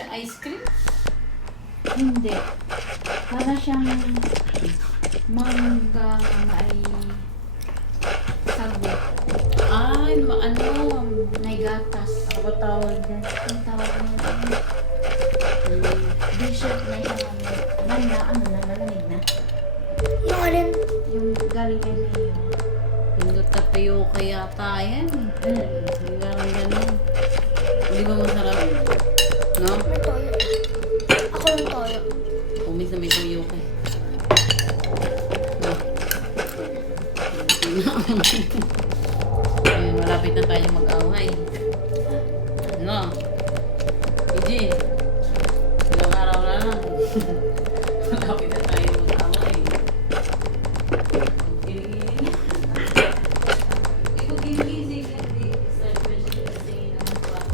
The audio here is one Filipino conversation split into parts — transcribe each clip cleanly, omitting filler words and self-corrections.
siya ice cream? Hindi. Para siyang mangga na ay sagot. Ay, ano? May gatas. Ano ba tawag dyan? Ang tawag niya dessert na siya. Ano na, malamig na. Yung alin? Yung galing kay Mayo. Pindot tapioca yata yan. Parang ganun. Hindi ba masarap? No? May toyo. Ako yung toyo. Umis na may tapioca eh. Ayun, malapit na tayo mag-away. Ano? EJ, ilang araw na lang. Malapit na tayo mag-away. Giling-giling. Hindi ko giling-giling. Hindi ko celebration kasi ang mga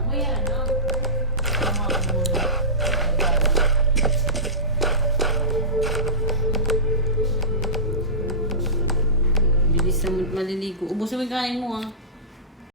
Ano yan, no? Bilis naman maliligo. Ubusin mo yung kain mo, ah.